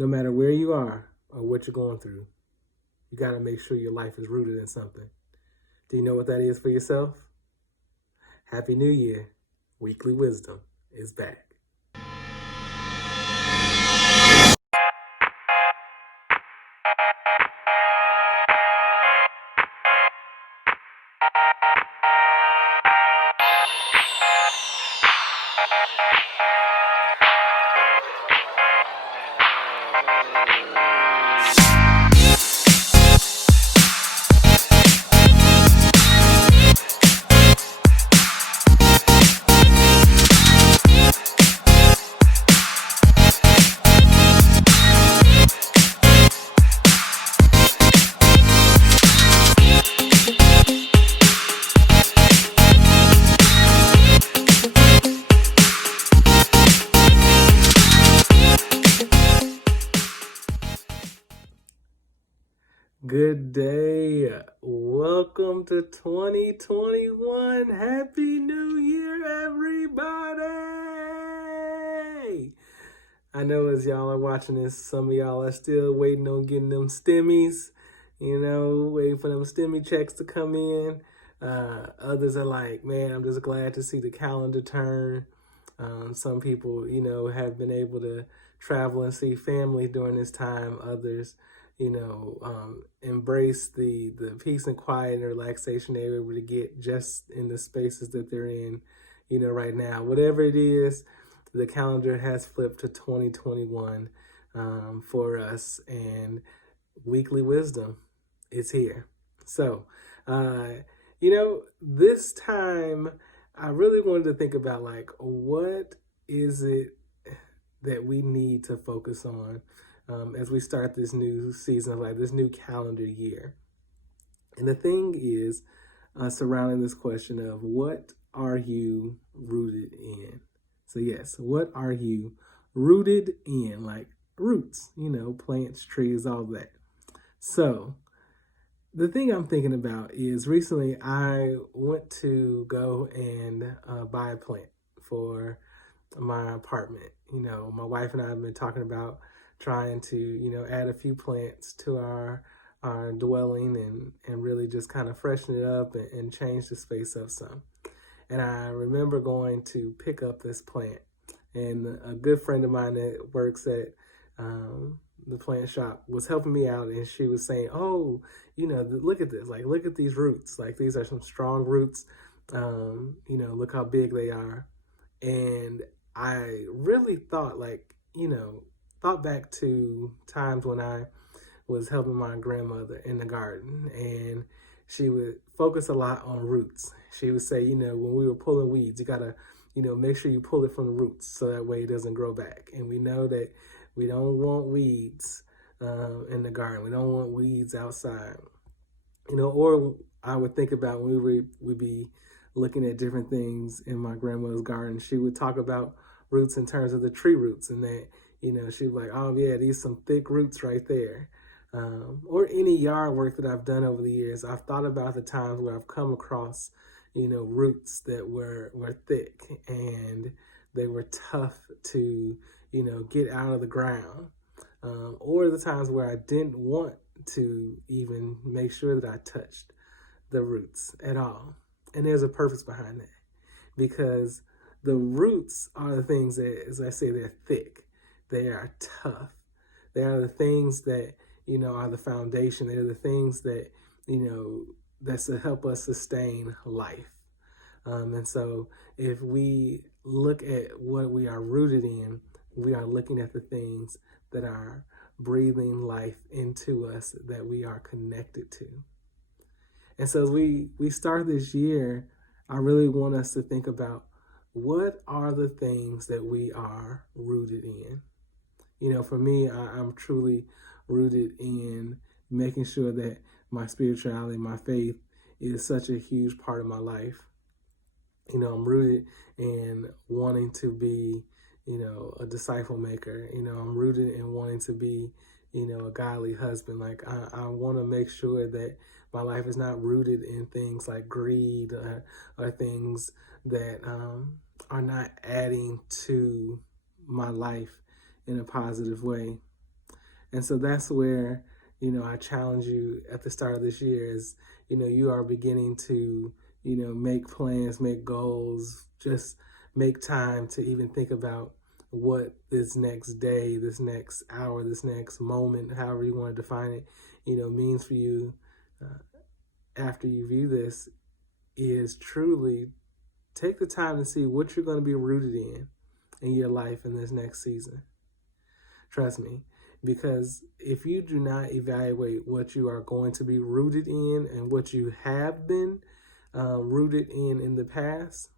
No matter where you are or what you're going through, you got to make sure your life is rooted in something. Do you know what that is for yourself? Happy New Year. Weekly Wisdom is back. Good day. Welcome to 2021. Happy New Year, everybody. I know as y'all are watching this, some of y'all are still waiting on getting them stimmies, waiting for them stimmy checks to come in. Others are like, man, I'm just glad to see the calendar turn. Some people, have been able to travel and see family during this time. Others, embrace the peace and quiet and relaxation they're able to get just in the spaces that they're in, right now. Whatever it is, the calendar has flipped to 2021 for us, and Weekly Wisdom is here. So, this time I really wanted to think about what is it that we need to focus on as we start this new season, this new calendar year. And the thing is surrounding this question of what are you rooted in? So yes, what are you rooted in? Like roots, plants, trees, all that. So the thing I'm thinking about is recently I went to go and buy a plant for my apartment. My wife and I have been talking about trying to, add a few plants to our dwelling and really just kind of freshen it up and change the space up some. And I remember going to pick up this plant, and a good friend of mine that works at the plant shop was helping me out, and she was saying, oh, look at this, look at these roots, these are some strong roots, look how big they are. And I really thought thought back to times when I was helping my grandmother in the garden, and she would focus a lot on roots. She would say, when we were pulling weeds, you gotta, make sure you pull it from the roots so that way it doesn't grow back. And we know that we don't want weeds in the garden. We don't want weeds outside, or I would think about when we'd be looking at different things in my grandmother's garden. She would talk about roots in terms of the tree roots, and that, she'd be like, oh yeah, these some thick roots right there. Or any yard work that I've done over the years, I've thought about the times where I've come across, roots that were thick and they were tough to, get out of the ground. Or the times where I didn't want to even make sure that I touched the roots at all. And there's a purpose behind that, because the roots are the things that, as I say, they're thick. They are tough. They are the things that, are the foundation. They're the things that, that's to help us sustain life. And so if we look at what we are rooted in, we are looking at the things that are breathing life into us, that we are connected to. And so as we start this year, I really want us to think about what are the things that we are rooted in. For me, I'm truly rooted in making sure that my spirituality, my faith is such a huge part of my life. I'm rooted in wanting to be, a disciple maker. I'm rooted in wanting to be, a godly husband. I want to make sure that my life is not rooted in things like greed or things that are not adding to my life in a positive way. And so that's where, I challenge you at the start of this year is, you are beginning to, make plans, make goals, just make time to even think about what this next day, this next hour, this next moment, however you want to define it, means for you after you view this is truly take the time to see what you're going to be rooted in your life in this next season. Trust me, because if you do not evaluate what you are going to be rooted in and what you have been rooted in the past,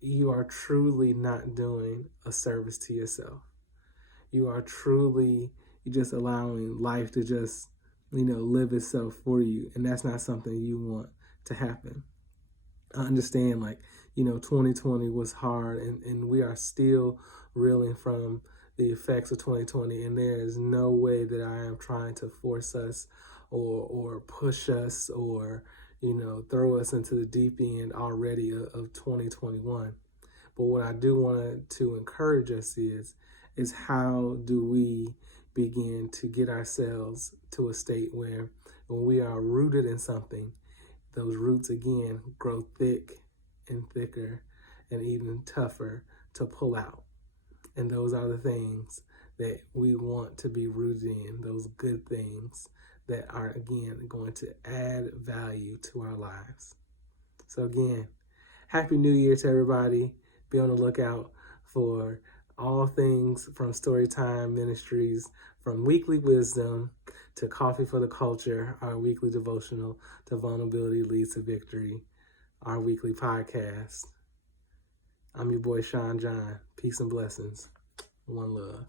you are truly not doing a service to yourself. You are truly just allowing life to just, live itself for you. And that's not something you want to happen. I understand, 2020 was hard and we are still reeling from the effects of 2020. And there is no way that I am trying to force us or push us or, throw us into the deep end already of 2021. But what I do want to encourage us is how do we begin to get ourselves to a state where when we are rooted in something, those roots again grow thick and thicker and even tougher to pull out. And those are the things that we want to be rooted in, those good things that are again going to add value to our lives. So again, Happy New Year to everybody. Be on the lookout for all things from Storytime Ministries, from weekly wisdom to Coffee for the Culture, our weekly devotional, to Vulnerability Leads to Victory, our weekly podcast. I'm your boy, Sean John. Peace and blessings. One love.